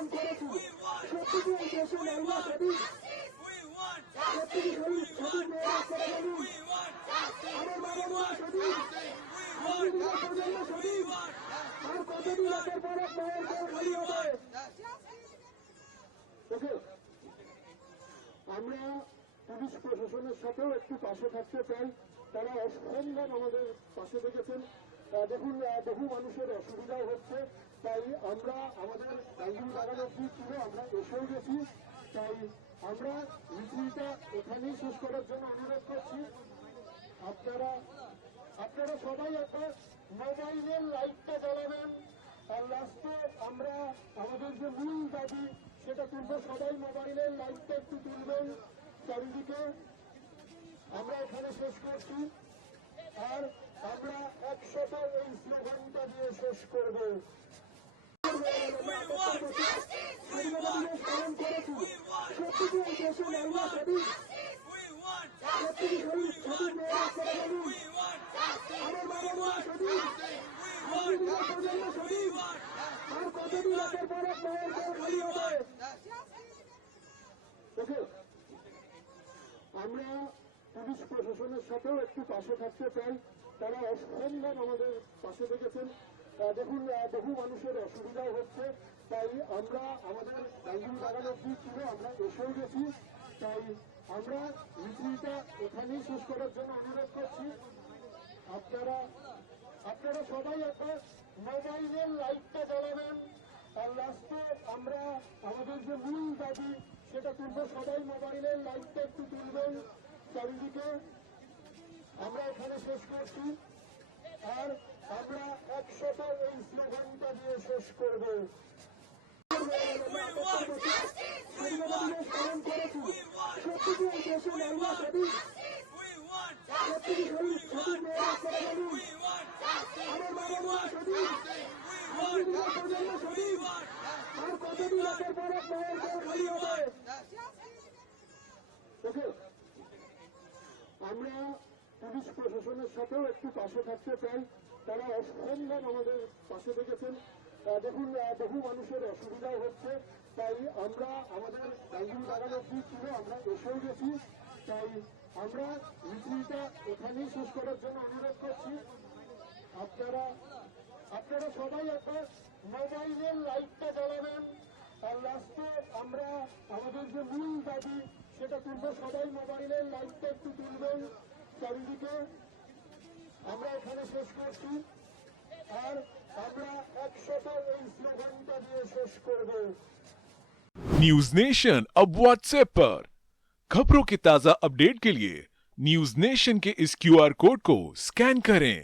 পালন করেছি সত্যি কি এই দেশে নারী না স্বাধীন? সত্যি কি শহীদ স্বাধীন মেয়েরা করে বলুন আমার বাবা মারা স্বাধীন, আগামী দিনের প্রজন্ম স্বাধীন। আর কতদিন একের পর এক মায়ের কোল খালি হবে? ওকে, আমরা পুলিশ প্রশাসনের সাথেও একটু পাশে থাকতে চাই। তারা অসম্ভব আমাদের পাশে থেকেছেন। দেখুন, বহু মানুষের অসুবিধাও হচ্ছে, তাই আমরা আমাদের আইন লাগানোর দিক ছিল, আমরা এসেও গেছি। তাই আমরা মিছিলটা এখানেই শেষ করার জন্য অনুরোধ করছি। আপনারা সবাই একবার মোবাইলের লাইটটা জ্বালাবেন। আর লাস্টে আমরা আমাদের যে মূল দাবি সেটা তুলব। সবাই মোবাইলের লাইটটা একটু তুলবেন চারিদিকে। আমরা এখানে শেষ করছি, আর আমরা একসাথে এই স্লোগানটা দিয়ে শেষ করব। স্বাধীনতা দিবস পালন করেছি সত্যি কি এই দেশে নারী না স্বাধীন? সত্যি কি শহীদ স্বাধীন মেয়েরা করে বলুন আমার বাবা মারা স্বাধীন, আগামী দিনের প্রজন্ম স্বাধীন। আর কতদিন একের পর এক মায়ের কোল খালি হবে? ওকে, আমরা পুলিশ প্রশাসনের সাথেও একটু পাশে থাকতে চাই। তারা অসম্ভব আমাদের পাশে থেকেছেন। দেখুন, বহু মানুষের অসুবিধাও হচ্ছে, তাই আমরা আমাদের আইন লাগানোর দিক ছিল, আমরা এসেও গেছি। তাই আমরা মিছিলটা এখানেই শেষ করার জন্য অনুরোধ করছি। আপনারা সবাই একবার মোবাইলের লাইটটা জ্বালাবেন। আর লাস্টে আমরা আমাদের যে মূল দাবি সেটা তুলব। সবাই মোবাইলের লাইটটা একটু তুলবেন চারিদিকে। আমরা এখানে শেষ করছি, আর আমরা একসাথে এই স্লোগানটা দিয়ে শেষ করব। স্বাধীনতা দিবস পালন করেছি সত্যি কি এই দেশে নারী না স্বাধীন? সত্যি কি শহীদ স্বাধীন মেয়েরা করে বলুন আমার বাবা মারা স্বাধীন, আগামী দিনের প্রজন্ম স্বাধীন। আর কতদিন একের পর এক মায়ের কোল খালি হবে? ওকে, আমরা পুলিশ প্রশাসনের সাথেও একটু পাশে থাকতে চাই। তারা অসম্ভব আমাদের পাশে থেকেছেন। দেখুন, বহু মানুষের অসুবিধাও হচ্ছে, তাই আমরা আমাদের আইন লাগানোর দিক ছিল, আমরা এসেও গেছি। তাই আমরা মিছিলটা এখানেই শেষ করার জন্য অনুরোধ করছি। আপনারা সবাই একবার মোবাইলের লাইটটা জ্বালাবেন। আর লাস্টে আমরা আমাদের যে মূল দাবি সেটা তুলব। সবাই মোবাইলের লাইটটা একটু তুলবেন চারিদিকে। আমরা এখানে শেষ করছি, আর আমরা একসাথে এই স্লোগানটা দিয়ে শেষ করব। न्यूज नेशन अब व्हाट्सएप पर खबरों के ताजा अपडेट के लिए न्यूज नेशन के इस क्यूआर कोड को स्कैन करें।